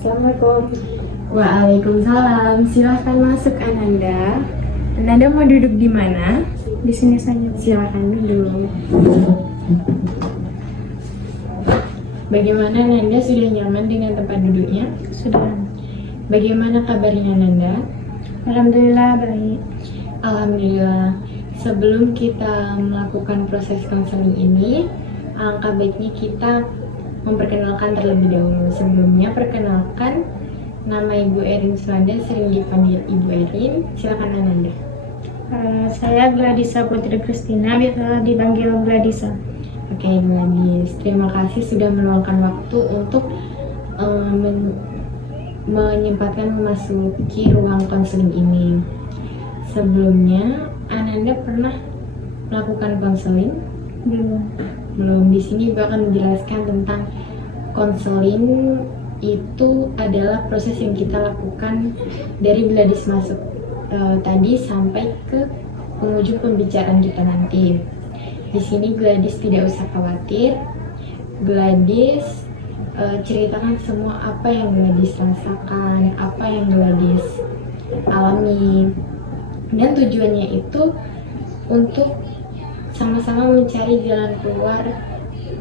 Assalamualaikum. Waalaikumsalam. Silahkan masuk Ananda. Ananda mau duduk di mana? Di sini saja. Silahkan duduk. Bagaimana Ananda, sudah nyaman dengan tempat duduknya? Sudah. Bagaimana kabarnya Ananda? Alhamdulillah baik. Alhamdulillah. Sebelum kita melakukan proses konseling ini, alangkah baiknya kita memperkenalkan terlebih dahulu. Sebelumnya perkenalkan, nama Ibu Erin Suwanda, sering dipanggil Ibu Erin. Silakan Ananda. Saya Gladisa Putri Kristina, biasa dipanggil Gladisa. Oke, Gladys, terima kasih sudah meluangkan waktu untuk menyempatkan memasuki ruang konseling ini. Sebelumnya, Ananda pernah melakukan konseling? Belum. Di sini Ibu akan menjelaskan tentang konseling. Itu adalah proses yang kita lakukan dari Gladys masuk tadi sampai ke penghujung pembicaraan kita nanti. Di sini Gladys tidak usah khawatir. Gladys ceritakan semua apa yang Gladys rasakan, apa yang Gladys alami. Dan tujuannya itu untuk sama-sama mencari jalan keluar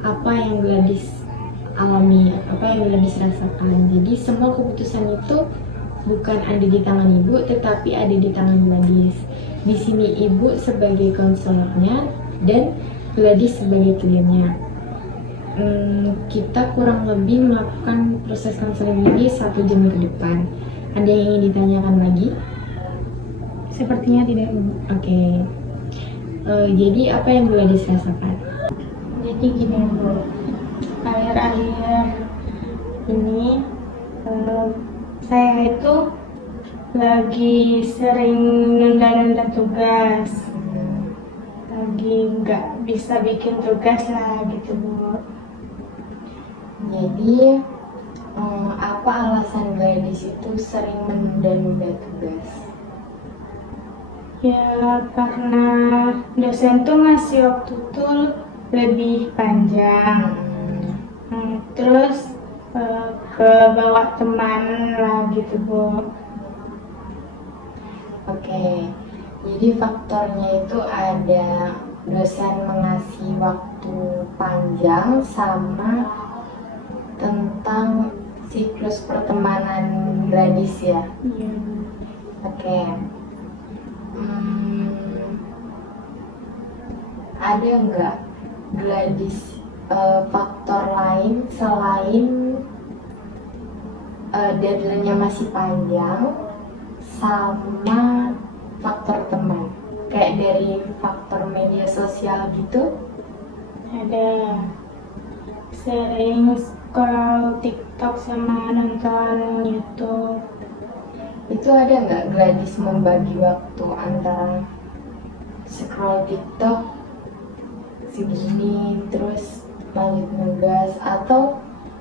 apa yang Gladys alami, apa yang Gladys rasakan. Jadi semua keputusan itu bukan ada di tangan Ibu, tetapi ada di tangan Gladys. Di sini Ibu sebagai konselornya dan Gladys sebagai kliennya. Kita kurang lebih melakukan proses konseling ini 1 jam ke depan. Ada yang ingin ditanyakan lagi? Sepertinya tidak, Ibu. Oke. Jadi apa yang Gladys rasakan? Jadi gini, Bu. Akhir-akhir ini saya itu lagi sering nunda-nunda tugas. Lagi nggak bisa bikin tugas lah gitu, Bu. Jadi apa alasan Gladys itu sering menunda-nunda tugas? Ya karena dosen tuh ngasih waktu tuh lebih panjang. Terus ke bawah teman lah gitu, Bu. Oke, jadi faktornya itu ada dosen mengasih waktu panjang sama tentang siklus pertemanan Gladys ya. Iya. Oke. Ada nggak Gladys faktor lain selain deadline-nya masih panjang sama faktor teman? Kayak dari faktor media sosial gitu? Ada sering scroll TikTok sama nonton YouTube. Itu ada nggak Gladys membagi waktu antara scroll TikTok segini terus lanjut nugas, atau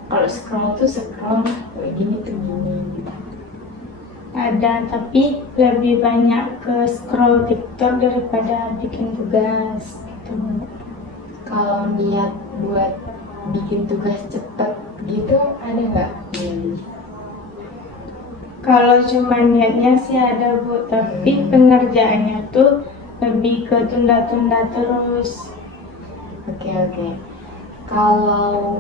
kalau scroll tuh scroll kayak gini tuh gini gitu? Ada, tapi lebih banyak ke scroll TikTok daripada bikin tugas gitu. Kalau niat buat bikin tugas cepet gitu ada nggak? Kalau cuma niatnya sih ada, Bu, tapi pengerjaannya tuh lebih ke tunda-tunda terus. Oke. Kalau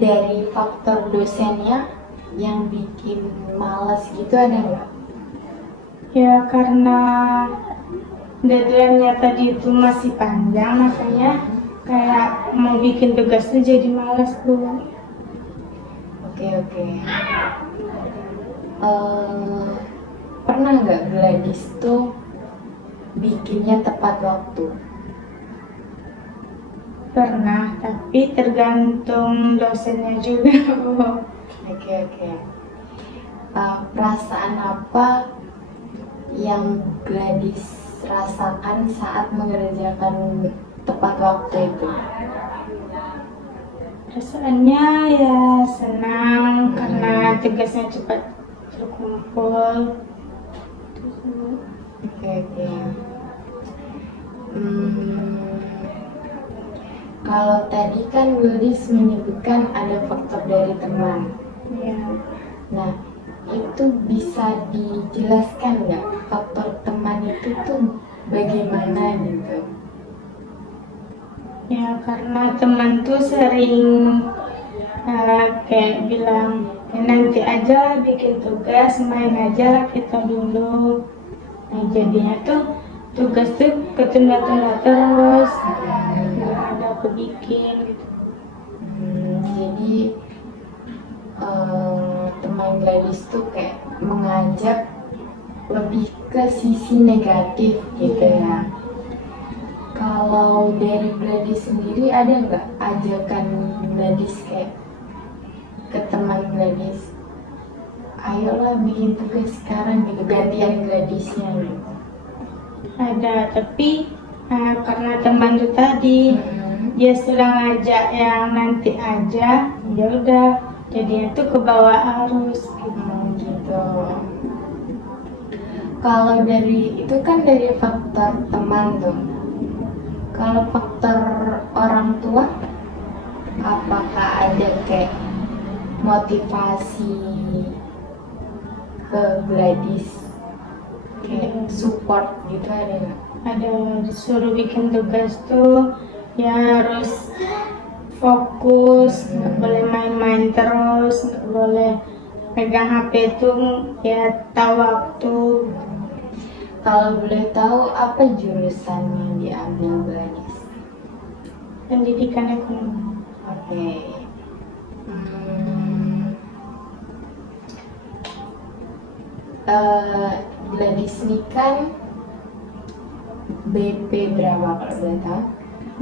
dari faktor dosennya yang bikin males gitu ada nggak? Ya karena deadline-nya tadi itu masih panjang, makanya kayak mau bikin tugas tuh jadi malas, Bu. Oke. Pernah nggak Gladys tuh bikinnya tepat waktu? Pernah, tapi tergantung dosennya juga, Bu. Oke. Perasaan apa yang Gladys rasakan saat mengerjakan tepat waktu itu? Perasaannya ya senang karena tugasnya cepat terkumpul. Oke. Kalau tadi kan Gladys menyebutkan ada faktor dari teman. Ya. Nah, itu bisa dijelaskan nggak faktor teman itu tuh bagaimana gitu? Ya karena teman tuh sering kayak bilang, "Ya, nanti aja bikin tugas, main aja kita dulu." Nah jadinya tuh tugas tuh ketunda-tunda terus, nggak ada kebikin gitu. Jadi teman gadis tuh kayak mengajak lebih ke sisi negatif gitu ya. Kalau dari Gladys sendiri ada nggak ajakan Gladys kayak ke teman Gladys, ayolah bikin tugas sekarang gitu, gantian Gladysnya gitu? Ada, tapi karena teman tuh tadi dia sudah ngajak yang nanti aja, ya udah jadinya tuh ke bawah arus gitu. Gitu. Kalau dari itu kan dari faktor teman tuh. Kalau faktor orang tua, apakah ada kayak motivasi ke Gladys, kayak support gitu, ada nggak? Ada disuruh bikin tugas tuh ya harus fokus, nggak boleh main-main terus, nggak boleh pegang HP tuh ya tahu waktu. Kalau boleh tahu apa jurusan yang diambil Gladys? Pendidikan ekonomi. Oke. Gladys ini kan BP berapa kalau boleh tahu?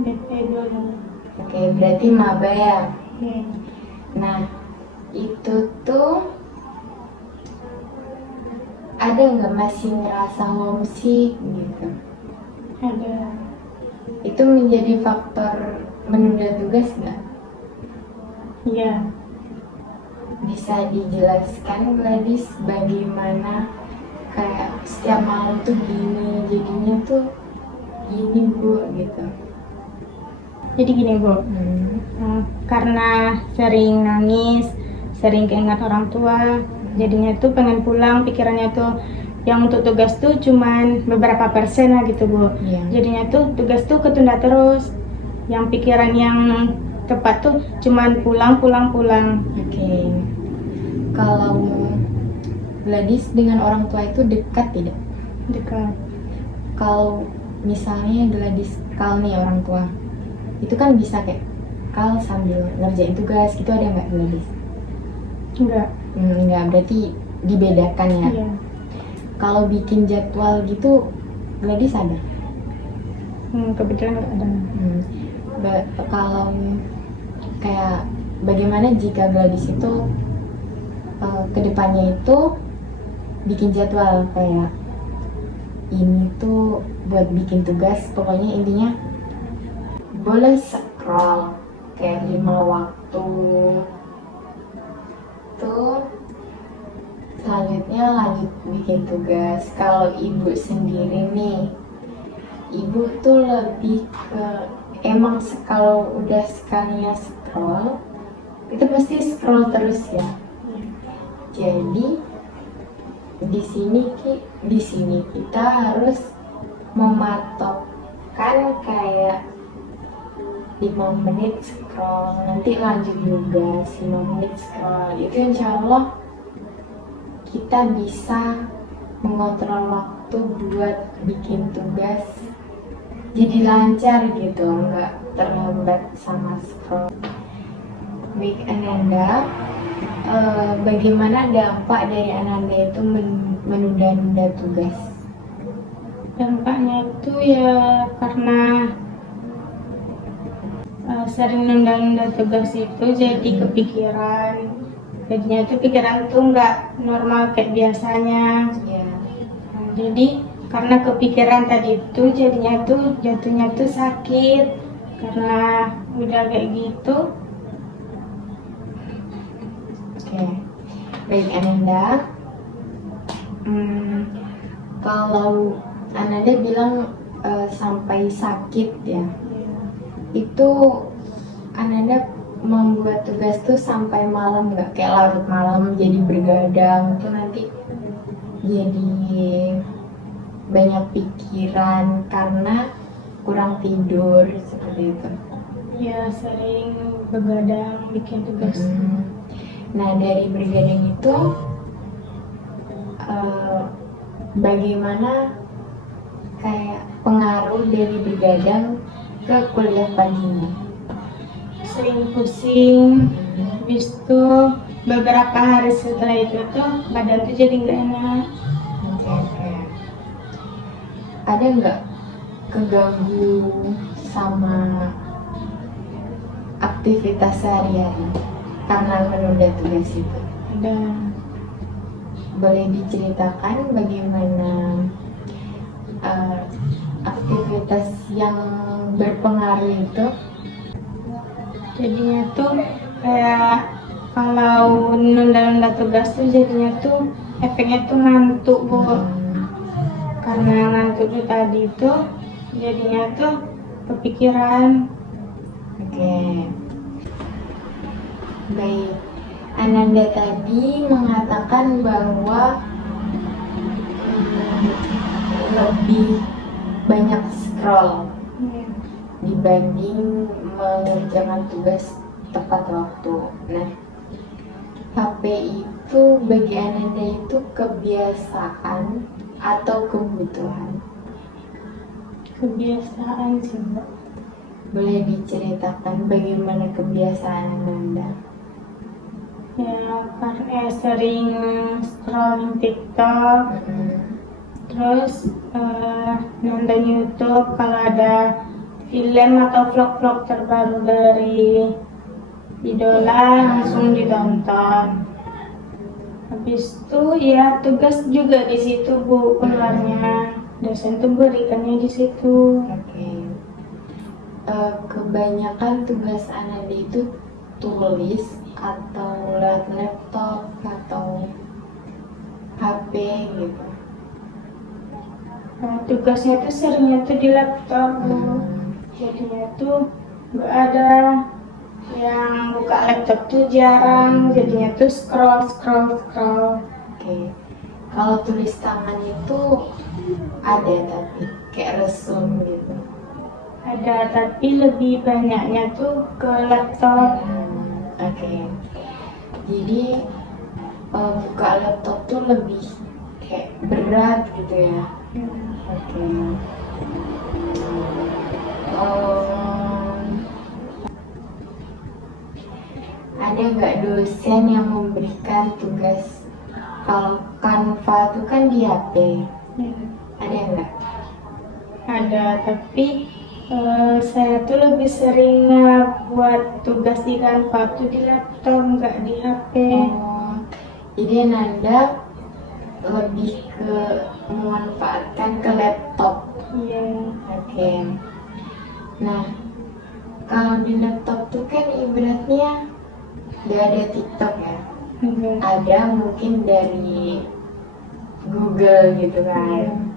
BP dulu. Oke, berarti maba ya. Ya. Nah, itu tuh ada nggak masih ngerasa homesick gitu? Ada. Itu menjadi faktor menunda tugas nggak? Ya. Bisa dijelaskan Gladys bagaimana kayak setiap malam tuh gini, jadinya tuh gini Bu gitu? Jadi gini Bu, karena sering nangis, sering keingat orang tua, jadinya tuh pengen pulang, pikirannya tuh yang untuk tugas tuh cuman beberapa persen lah gitu Bu. Iya. Jadinya tuh tugas tuh ketunda terus, yang pikiran yang tepat tuh cuman pulang. Oke. Kalau Gladys dengan orang tua itu dekat tidak? Dekat. Kalau misalnya Gladys call nih orang tua, itu kan bisa kayak call sambil ngerjain tugas gitu, ada nggak Gladys? Enggak. Enggak, berarti dibedakan ya. Iya. Kalau bikin jadwal gitu Gladys ada? Kebetulan nggak ada. Kalau kayak bagaimana jika Gladys itu kedepannya itu bikin jadwal kayak ini tuh buat bikin tugas, pokoknya intinya boleh scroll kayak 5 waktu tuh, selanjutnya lanjut bikin tugas. Kalau ibu sendiri nih, ibu tuh lebih ke emang kalau udah sekalinya scroll itu pasti scroll terus ya. Jadi di sini kita harus mematokkan kayak 5 menit scroll, nanti lanjut juga 5 menit scroll. Itu insya Allah kita bisa mengontrol waktu buat bikin tugas jadi lancar gitu, nggak terlambat sama scroll. Baik Ananda, bagaimana dampak dari Ananda itu menunda-nunda tugas? Dampaknya itu ya karena sering nunda-nunda tugas itu jadi kepikiran, jadinya tuh pikiran tuh nggak normal kayak biasanya. Ya. Jadi karena kepikiran tadi itu jadinya tuh jatuhnya tuh sakit karena udah kayak gitu. Oke, baik Ananda. Kalau Ananda bilang sampai sakit ya, itu Ananda membuat tugas tuh sampai malam nggak? Kayak larut malam jadi bergadang tuh nanti jadi banyak pikiran karena kurang tidur seperti itu. Ya sering begadang bikin tugas. Nah dari bergadang itu bagaimana kayak pengaruh dari begadang ke kuliah paginya? Sering pusing, habis itu beberapa hari setelah itu tuh badan tuh jadi nggak enak. Oke. Ada nggak keganggu sama aktivitas sehari-hari karena menunda tugas itu? Ada. Boleh diceritakan bagaimana aktivitas yang berpengaruh itu? Jadinya tuh kayak kalau nunda-nunda tugas tuh jadinya tuh efeknya tuh ngantuk, Bu. Karena ngantuk tuh tadi tuh jadinya tuh kepikiran. Oke. Baik. Ananda tadi mengatakan bahwa lebih banyak scroll dibanding mengerjakan tugas tepat waktu. Nah, HP itu bagi Ananda itu kebiasaan atau kebutuhan? Kebiasaan sih, Mbak. Boleh diceritakan bagaimana kebiasaan Ananda? Ya karena sering scrolling TikTok, terus nonton YouTube kalau ada film atau vlog-vlog terbaru dari idola langsung ditonton. Habis itu ya tugas juga di situ, Bu, keluarnya. Dosen tuh berikannya di situ. Oke. Kebanyakan tugas Ananda itu tulis atau lewat laptop atau HP gitu? Tugasnya tuh seringnya tuh di laptop, Bu. Jadinya tuh nggak ada yang buka laptop tuh jarang. Jadinya tuh scroll. Oke. Kalau tulis tangan itu ada tapi kayak resume gitu. Ada, tapi lebih banyaknya tuh ke laptop. Oke. Jadi buka laptop tuh lebih kayak berat gitu ya. Oke. Ada nggak dosen yang memberikan tugas? Kalau Canva itu kan di HP. Ada nggak? Ada, tapi saya tuh lebih sering buat tugas di Canva tuh di laptop, nggak di HP. Jadi Ananda lebih ke memanfaatkan ke laptop. Iya. Oke. Nah, kalau di laptop tuh kan ibaratnya nggak ada TikTok ya. Ada mungkin dari Google gitu kan.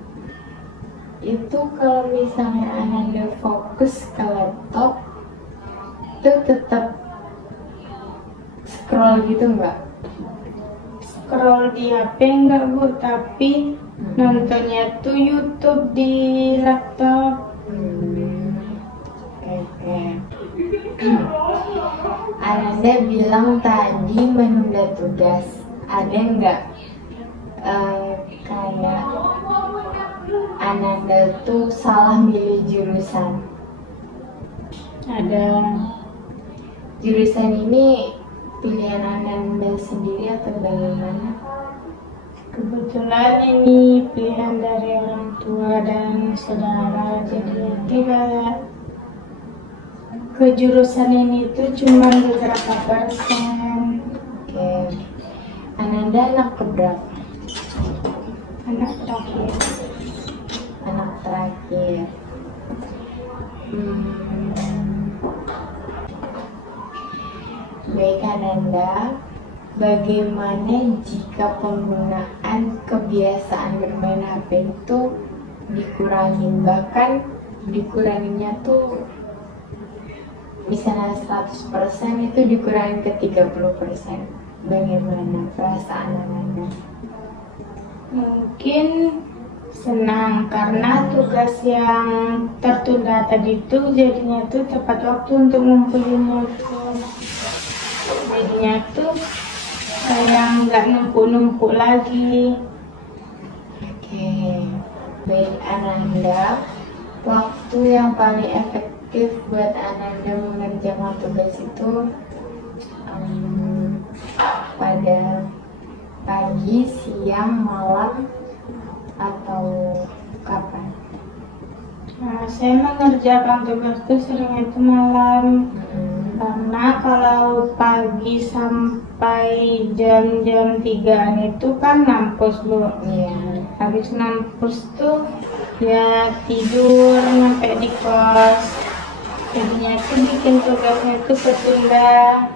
Itu kalau misalnya Ananda fokus ke laptop itu tetap scroll gitu nggak? Scroll di HP enggak, Bu, tapi nontonnya tuh YouTube di laptop. Oke. Ananda bilang tadi menunda tugas. Ada nggak kayak Ananda tuh salah milih jurusan? Ada. Jurusan ini pilihan Ananda sendiri atau bagaimana? Kebetulan ini pilihan dari orang tua dan saudara, jadi nanti kayak ke jurusan ini tuh cuma beberapa persen. Oke. Ananda anak keberapa? Anak terakhir. Anak terakhir. Baik Ananda, bagaimana jika penggunaan kebiasaan bermain HP itu dikurangi, bahkan dikuranginya tuh misalnya 100% itu dikurangi ke 30%. Bagaimana perasaan Ananda? Mungkin senang karena tugas yang tertunda tadi itu jadinya tuh tepat waktu untuk ngumpulinnya tuh. Jadinya tuh kayak nggak numpuk-numpuk lagi. Oke, baik Ananda. Waktu yang paling efektif buat Ananda mengerjakan tugas itu pada pagi, siang, malam, atau kapan? Nah, saya mengerjakan tugas itu sering itu malam. Karena kalau pagi sampai jam-jam 3-an itu kan nampus, Bu. Iya. Habis nampus tuh ya tidur sampai di kos. Jadinya tuh bikin tugasnya tuh ketunda.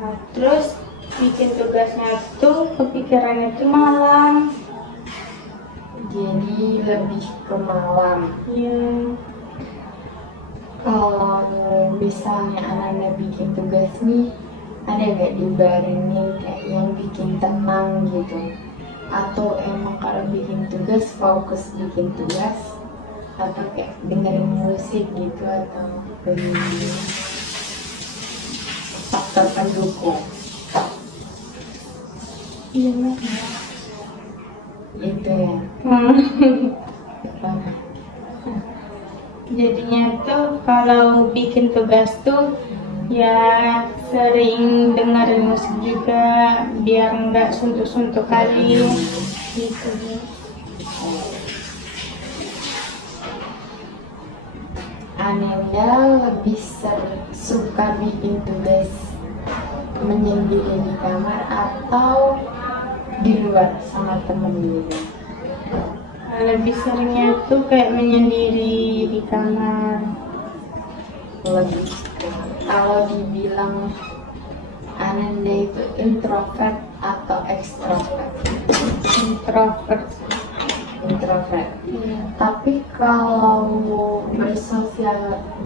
Nah, terus bikin tugasnya tuh kepikirannya tuh malam. Jadi lebih ke malam. Iya. Kalau misalnya Ananda bikin tugas nih, ada nggak dibarengin kayak yang bikin tenang gitu? Atau emang kalau bikin tugas fokus bikin tugas? Atau kayak dengerin musik gitu atau beri faktor pendukung? Iya. Itu ya. Jadinya tuh kalau bikin tugas tuh ya sering dengerin musik juga biar nggak suntuk-suntuk kali gitu. Ananda lebih suka bikin tugas menyendiri di kamar atau di luar sama temen gitu? Lebih seringnya tuh kayak menyendiri di kamar. Lebih kalau dibilang Ananda itu introvert atau extrovert? Introvert. Introvert. Iya. Tapi kalau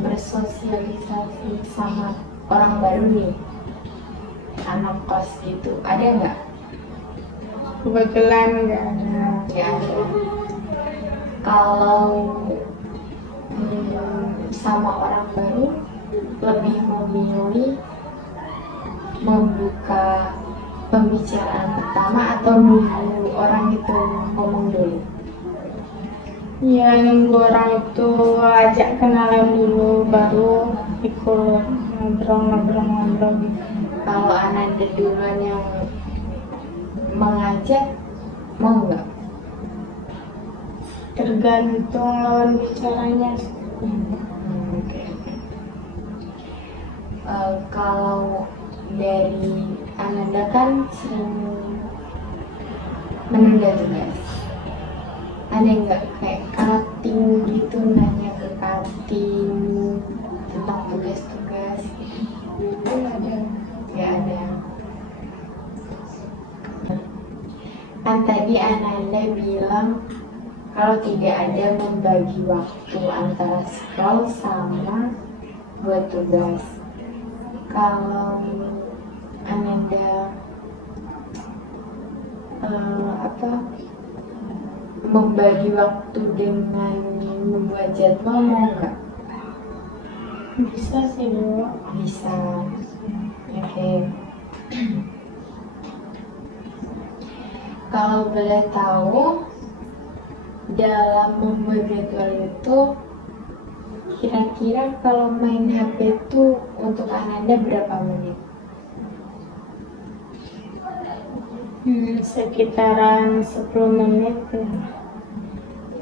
bersosialisasi sama orang baru nih, anak kos gitu, ada nggak? Kebetulan nggak ada. Ya ada. Kalau sama orang baru lebih memilih membuka pembicaraan pertama atau nunggu orang itu ngomong dulu? Ya nunggu orang itu ajak kenalan dulu baru ikut ngobrol-ngobrol gitu. Kalau Ananda duluan yang mengajak, mau nggak? Tergantung lawan bicaranya. Oke. Kalau dari Ananda kan sering menunda tugas, ada nggak kayak cutting gitu, nanya ke cutting tentang tugas-tugas? Itu ada. Nggak ada. Kan tadi Ananda bilang kalau tidak ada membagi waktu antara scroll sama buat tugas. Kalau Ananda membagi waktu dengan membuat jadwal, mau nggak? Bisa sih, Bu. Bisa. Oke. Kalau boleh tahu, dalam membuat jadwal itu kira-kira kalau main HP itu untuk Ananda berapa menit? Sekitaran 10 menit ya.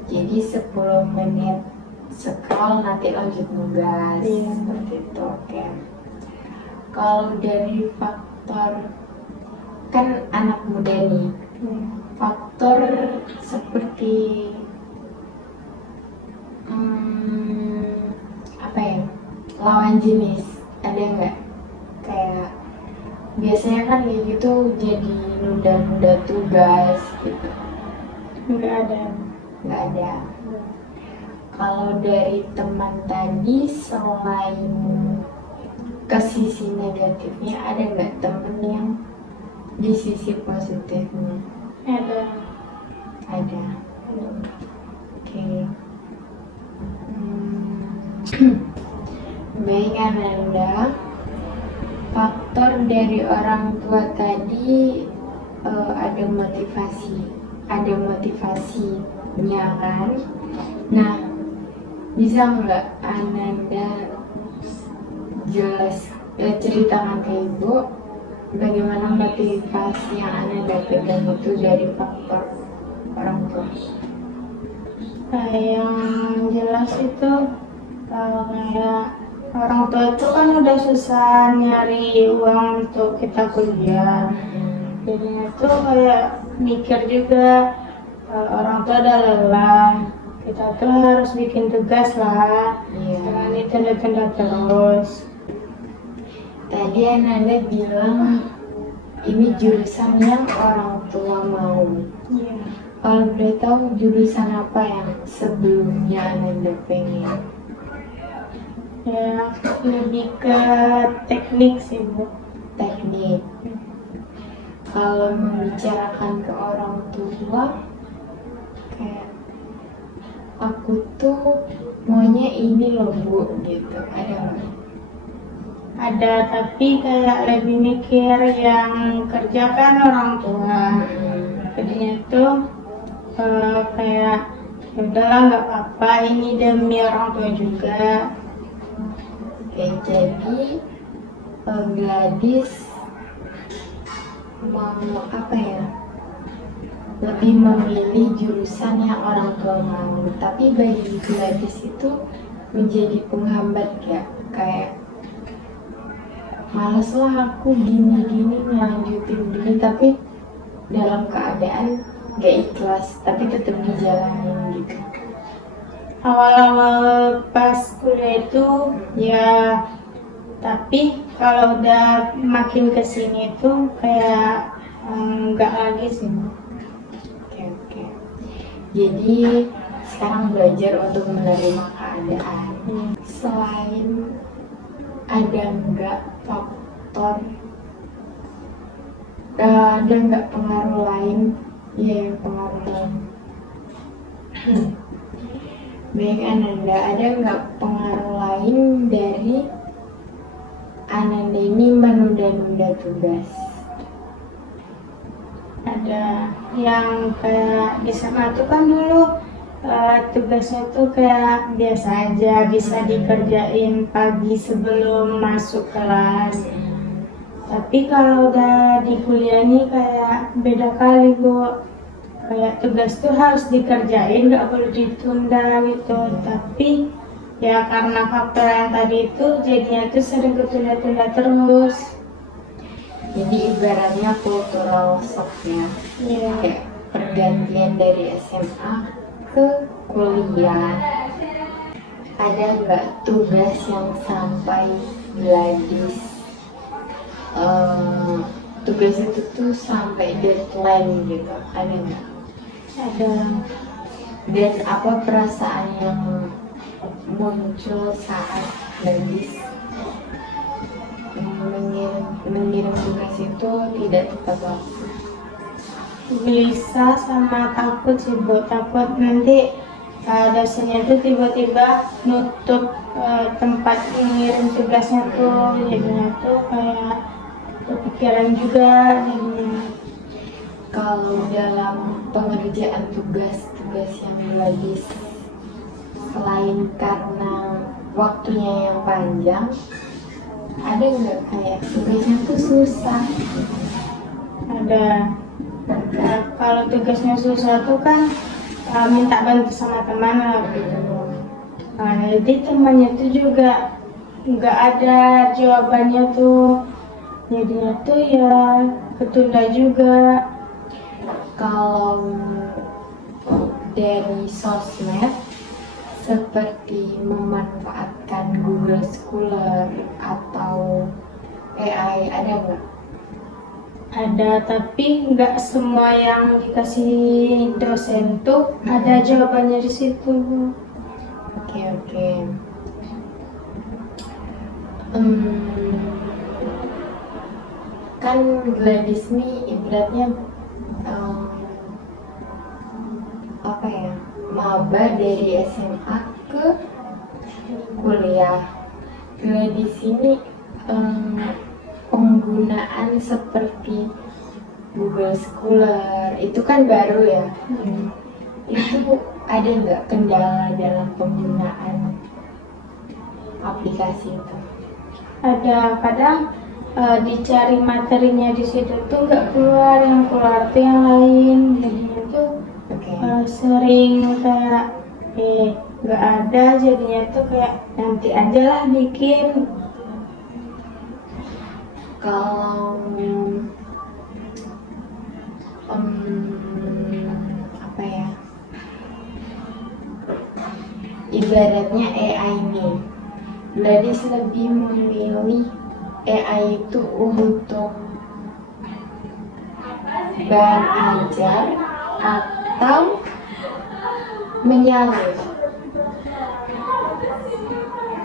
Jadi 10 menit scroll, nanti lanjut nugas. Iya. Seperti itu. Oke. Kalau dari faktor, kan anak muda nih, faktor seperti apa ya, lawan jenis ada nggak? Kayak biasanya kan kayak gitu jadi nunda-nunda tugas gitu. Nggak ada. Nggak ada. Kalau dari teman tadi, selain ke sisi negatifnya, ada nggak temen yang di sisi positifnya? Ada. Ada. Oke. Baik Ananda, faktor dari orang tua tadi ada motivasinya kan? Nah, bisa nggak Ananda ceritakan ke Ibu bagaimana motivasi yang Ananda pegang itu dari faktor orang tua? Yang jelas itu kayak orang tua itu kan udah susah nyari uang untuk kita kuliah. Jadinya tuh kayak mikir juga orang tua udah lelah, kita tuh harus bikin tugas lah. Iya. Jangan ditunda-tunda terus. Tadi Ananda bilang ini jurusan yang orang tua mau. Iya. Kalau boleh tahu jurusan apa yang sebelumnya Ananda pengen? Ya, lebih ke teknik sih, Bu. Teknik. Kalau membicarakan ke orang tua, kayak aku tuh maunya ini loh Bu, gitu. Ada nggak? Ada, tapi kayak lebih mikir yang kerja kan orang tua. Jadinya tuh kayak ya udahlah nggak apa-apa, ini demi orang tua juga. Oke, jadi Gladys mau apa ya? Lebih memilih jurusan yang orang tua mau. Tapi bagi Gladys itu menjadi penghambat ya, kayak males lah aku gini-gini ngelanjutin gini, tapi dalam keadaan gak ikhlas, tapi tetap dijalanin gitu. Awal-awal pas kuliah itu ya, tapi kalau udah makin kesini tuh kayak nggak lagi sih. Oke. Jadi sekarang belajar untuk menerima keadaan. Selain ada nggak faktor, ada nggak pengaruh lain? Iya, pengaruh lain. Baik Ananda, ada nggak pengaruh lain dari Ananda ini menunda-nunda tugas? Ada yang kayak di sana tuh kan dulu tugasnya tuh kayak biasa aja, bisa dikerjain pagi sebelum masuk kelas. Tapi kalau udah di kuliah nih kayak beda kali, Bu. Kayak tugas tuh harus dikerjain, nggak boleh ditunda gitu. Tapi ya karena faktor yang tadi itu jadinya tuh sering ketunda-tunda terus. Jadi ibaratnya cultural shock-nya, Iya. kayak pergantian dari SMA ke kuliah. Ada nggak tugas yang sampai Gladys tugas itu tuh sampai deadline gitu? Ada nggak? Ada. Dan apa perasaan yang muncul saat Gladys mengirim tugas itu tidak tepat waktu? Gelisah sama takut sih, Bu. Takut nanti dosennya tuh tiba-tiba nutup tempat ngirim tugasnya tuh, jadinya tuh kayak kepikiran juga jadinya. Kalau dalam pengerjaan tugas-tugas yang Gladys, selain karena waktunya yang panjang, ada nggak kayak tugasnya tuh susah? Ada. Kalau tugasnya susah tuh kan minta bantu sama teman lah gitu. Jadi temannya tuh juga nggak ada jawabannya tuh, jadinya tuh ya ketunda juga. Kalau dari sosmed seperti memanfaatkan Google Scholar atau AI, ada nggak? Ada, tapi nggak semua yang dikasih dosen tuh ada jawabannya di situ. Oke. Hmm, kan Gladys nih ibaratnya apa ya, maba dari SMA ke kuliah. Gladys ini penggunaan seperti Google Scholar itu kan baru ya. Itu ada nggak kendala dalam penggunaan aplikasi itu? Ada, kadang dicari materinya di situ tuh nggak keluar, yang keluar tuh yang lain. Jadinya tuh Oke. sering kayak nggak ada, jadinya tuh kayak nanti aja lah bikin. Kalau apa ya, ibaratnya AI nih, Gladys lebih memilih AI itu untuk bahan ajar atau menyalin?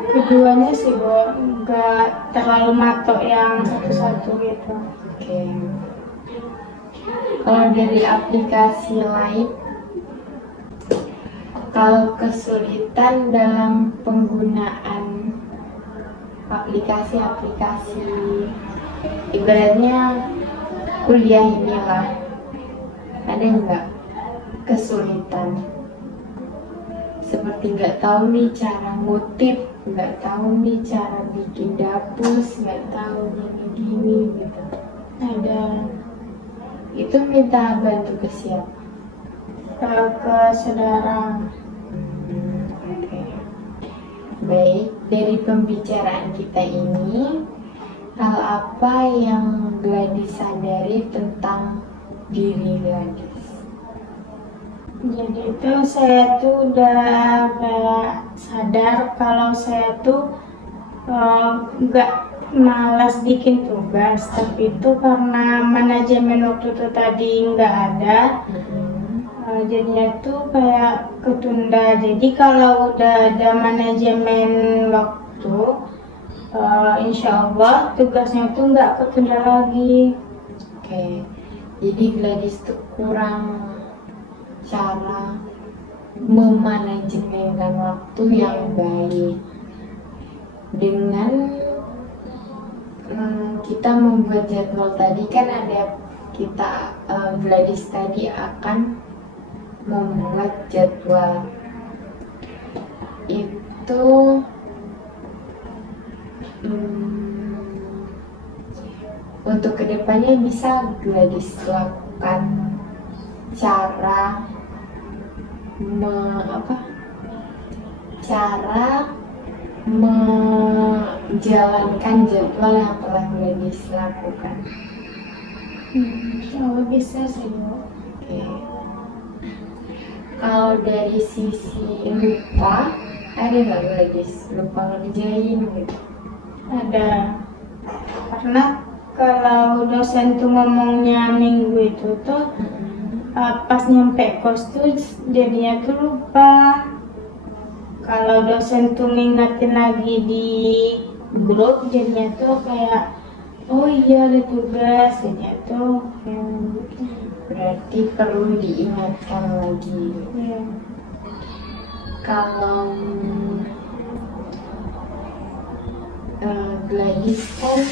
Keduanya sih, Bu, nggak terlalu matok yang satu-satu gitu. Oke. Kalau dari aplikasi lain, kalau kesulitan dalam penggunaan aplikasi-aplikasi ibaratnya kuliah inilah, ada nggak kesulitan? Seperti nggak tahu nih cara ngutip, nggak tahu nih cara bikin dapus, nggak tahu gini gitu. Ada Itu minta bantu ke siapa? ke saudara. Oke. Baik, dari pembicaraan kita ini, hal apa yang Gladys sadari tentang diri Gladys? Jadi itu saya tuh udah kayak sadar kalau saya tuh nggak malas bikin tugas, tapi itu karena manajemen waktu itu tadi nggak ada, jadinya tuh kayak ketunda. Jadi kalau udah ada manajemen waktu, insya Allah tugasnya tuh nggak ketunda lagi. Oke, jadi Gladys tuh kurang cara memanajemenkan waktu yang baik. Dengan kita membuat jadwal tadi kan ada kita Gladys tadi akan membuat jadwal itu untuk kedepannya bisa Gladys lakukan cara menjalankan jadwal yang telah Gladys lakukan. Kalau bisa sih, Bu. Oke. Kalau dari sisi lupa, ada nggak Gladys lupa ngerjain gitu? Ada, karena kalau dosen tuh ngomongnya minggu itu tuh pas nyampe kos tuh jadinya tuh lupa. Kalau dosen tuh ngingetin lagi di grup, jadinya tuh kayak oh iya ada tugas, jadinya tuh kayak gitu. Berarti perlu diingatkan lagi. Iya. Kalau Gladys kan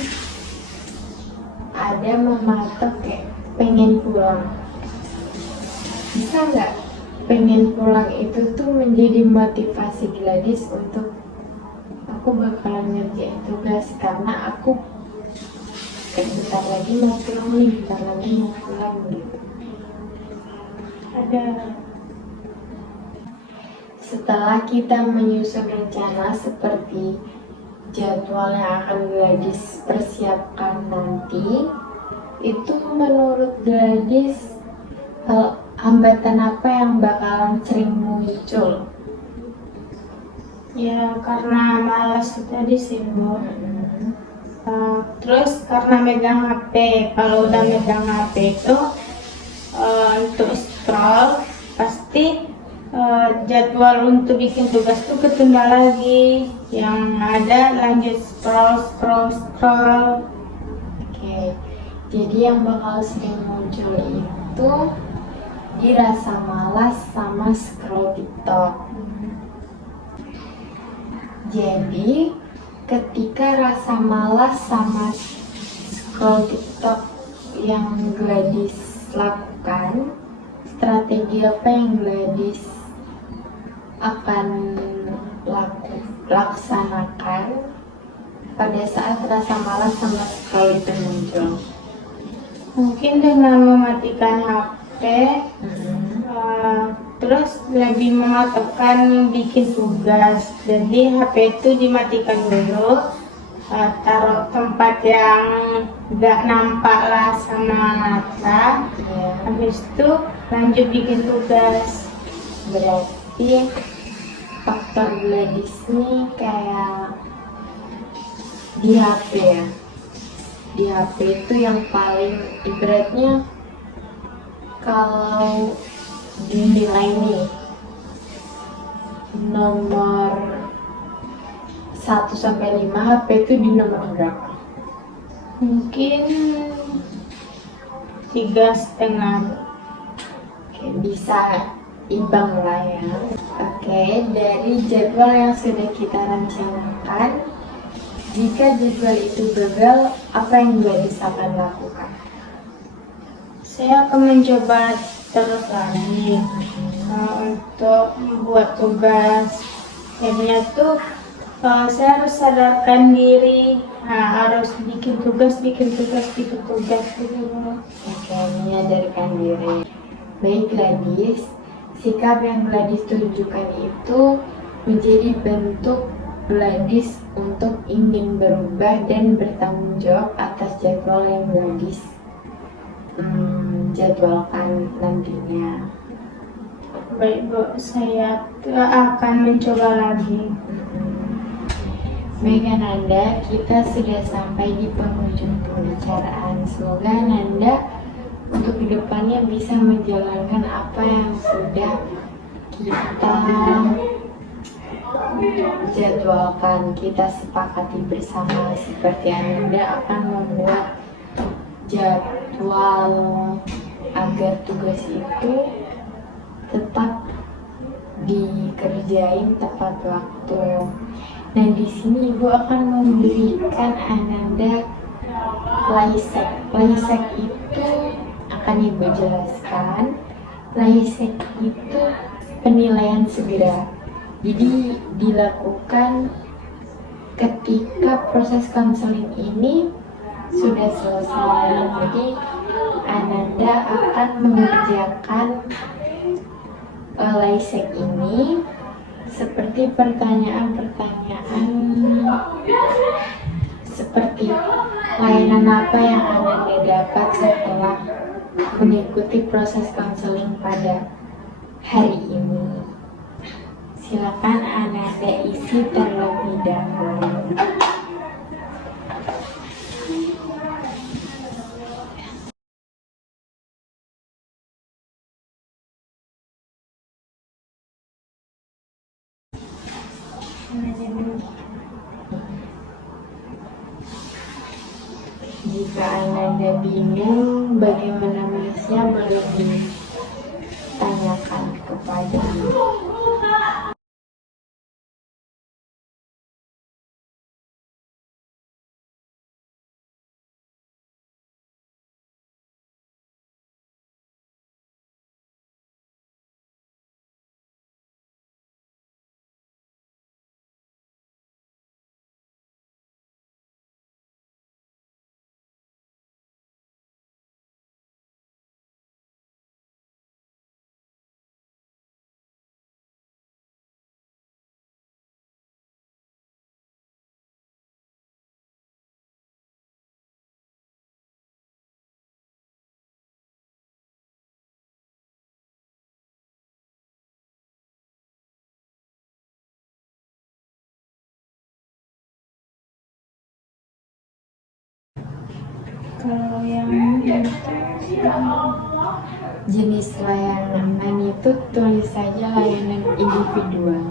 ada mematok kayak pengen pulang. Bisa nggak pengen pulang itu tuh menjadi motivasi Gladys untuk aku bakalan ngerjain tugas karena aku bentar lagi mau pulang nih, bentar lagi mau pulang gitu. Ada. Setelah kita menyusun rencana seperti jadwal yang akan Gladys persiapkan nanti, itu menurut Gladys hambatan apa yang bakalan sering muncul? Ya karena malas tadi sih, Bu. Terus karena megang HP, kalau udah megang HP itu untuk scroll pasti jadwal untuk bikin tugas tuh ketunda lagi. Yang ada lanjut scroll. Oke, jadi yang bakal sering muncul itu dirasa malas sama scroll TikTok. Jadi ketika rasa malas sama scroll TikTok yang Gladys lakukan, strategi apa yang Gladys akan laksanakan pada saat rasa malas sama scroll itu muncul? Mungkin dengan mematikan HP, terus lebih memantapkan bikin tugas. Jadi HP itu dimatikan dulu, taruh tempat yang gak nampak lah sama mata. Habis itu lanjut bikin tugas. Berarti faktor Gladys ini kayak di HP ya. Di HP itu yang paling ibaratnya kalau dinilai nih nomor 1 sampai 5, HP itu di nomor berapa? Mungkin 3,5. Oke, bisa imbang lah ya. Oke, dari jadwal yang sudah kita rencanakan, jika jadwal itu gagal, apa yang Gladys akan lakukan? Saya akan mencoba terus lagi untuk membuat tugas. Akhirnya tuh saya harus sadarkan diri, harus bikin tugas gitu. Oke, menyadarkan diri. Baik Gladys, sikap yang Gladys tunjukkan itu menjadi bentuk Gladys untuk ingin berubah dan bertanggung jawab atas jadwal yang Gladys jadwalkan nantinya. Baik Bu, saya akan mencoba lagi. Baik Ananda, kita sudah sampai di penghujung pembicaraan. Semoga Ananda untuk kedepannya bisa menjalankan apa yang sudah kita jadwalkan, kita sepakati bersama. Seperti Ananda akan membuat jadwal agar tugas itu tetap dikerjain tepat waktu. Nah, di sini Ibu akan memberikan Ananda Laysek. Laysek itu akan Ibu jelaskan. Laysek itu penilaian segera. Jadi dilakukan ketika proses konseling ini sudah selesai. Jadi Ananda akan mengerjakan Laysek ini seperti pertanyaan-pertanyaan seperti layanan apa yang Ananda dapat setelah mengikuti proses konseling pada hari ini. Silakan Ananda isi terlebih dahulu. Jika Ananda bingung bagaimana nulisnya, boleh ditanyakan kepada Kalau yang itu Jenis layanan itu tulis saja layanan individual.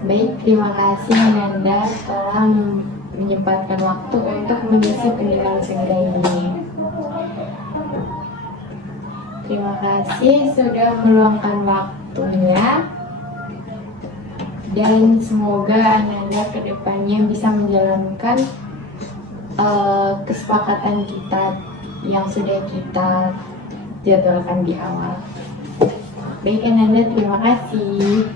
Baik, terima kasih Ananda telah menyempatkan waktu untuk mengisi pendidikan segera ini. Terima kasih sudah meluangkan waktunya, dan semoga Ananda kedepannya bisa menjalankan kesepakatan kita yang sudah kita jadwalkan di awal. Baik Ananda, terima kasih.